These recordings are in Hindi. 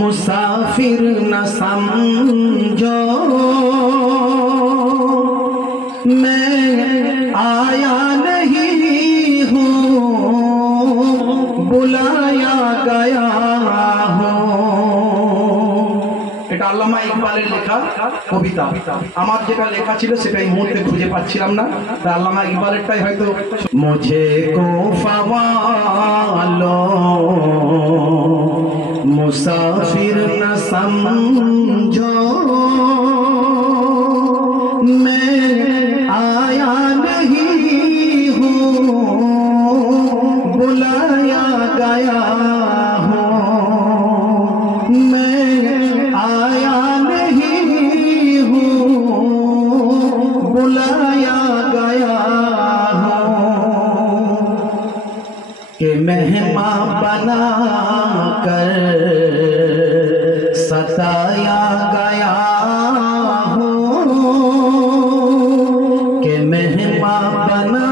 मुसाफिर न समझो मैं आया नहीं हूँ बुलाया गया हूँ। এটা আল্লামা ইকবালের লেখা কবিতা। আমার যেটা লেখা ছিল সেটা এই মুহূর্তে খুঁজে পাচ্ছিলাম না, তাই আল্লামা ইকবালেরটাই হয়তো। মুঝে কো ফাওয়ালো मुसाफिर न समझो मैं आया नहीं हूँ बुलाया गया हूँ। मैं आया नहीं हूँ बुलाया गया हूँ कि मेहमान बना कर सताया गया हूँ कि मेहमान बना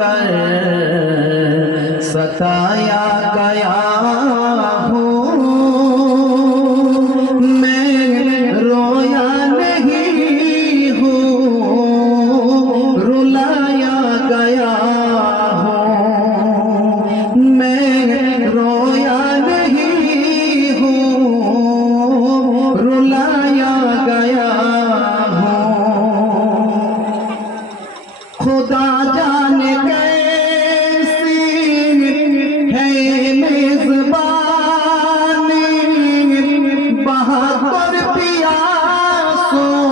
कर सताया गया हूँ। मैं रोया नहीं हूँ रुलाया गया हूँ। मैं रोया नहीं हूँ रुलाया गया हूँ। खुदा जाने कैसी है मेज़बानी बहादुर प्यासों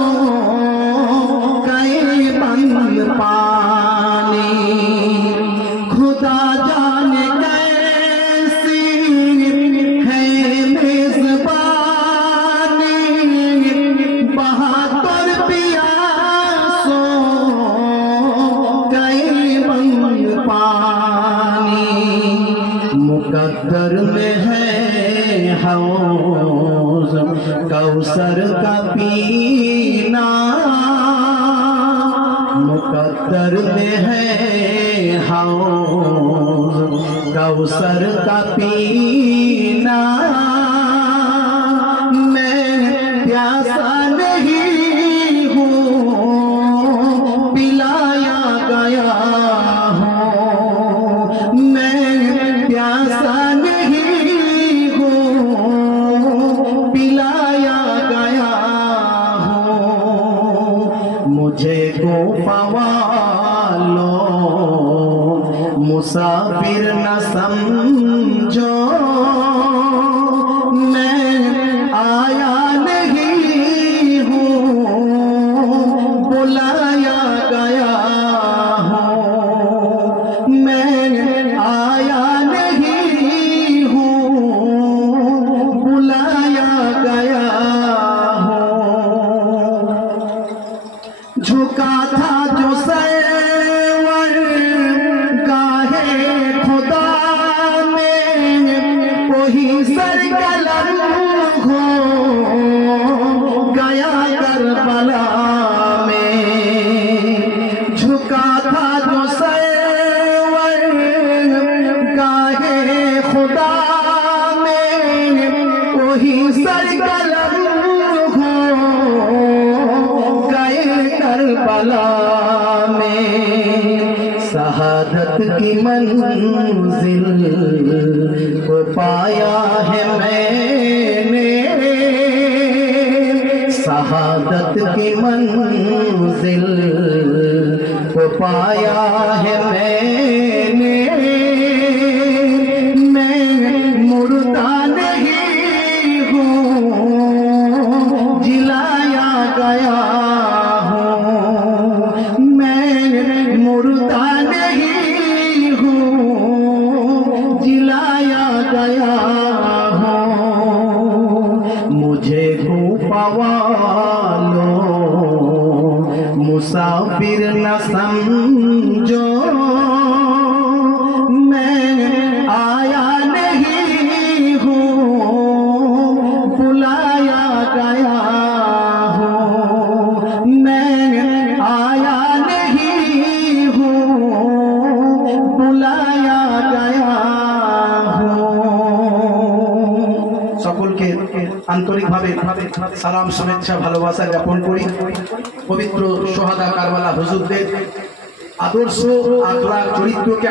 कई बंद पानी। खुदा जाने कैसी है मेज़बानी बहादुर प्यासों कई बंद पानी। मुकद्दर में है हौज़ कौसर का पीना। मुकद्दर में है हौज़ कौसर का पीना। मैं प्यासा नहीं हूँ पिलाया गया हूँ। मैं प्यासा नहीं हूँ पिलाया गया हूँ। मुझे को फवालो मुसाफिर न समझो मैं आया नहीं हूँ बुलाया गया हूँ। मैं आया नहीं हूँ बुलाया गया हूँ। झुका था जो सरवर गाहे खुदा में कोई सरकलम हो गया करबला में। झुका था जो सरवर गाहे खुदा में कोई सरकलम हो गए करबला में। शहादत की मंजिल को पाया है मैंने। शहादत की मंजिल को पाया है मैंने। मैं मुर्दा नहीं हूँ जिलाया गया हूँ। मैं मुर्दा नहीं हूँ जिलाया गया हूँ। मुझे को पवालो मुसाफिर न समझो সকলকে আন্তরিকভাবে সালাম শুভেচ্ছা ভালোবাসা জ্ঞাপন করি। পবিত্র সোহাদা কারবালা হুজুরদের আদর্শ আখলাক চরিত্রকে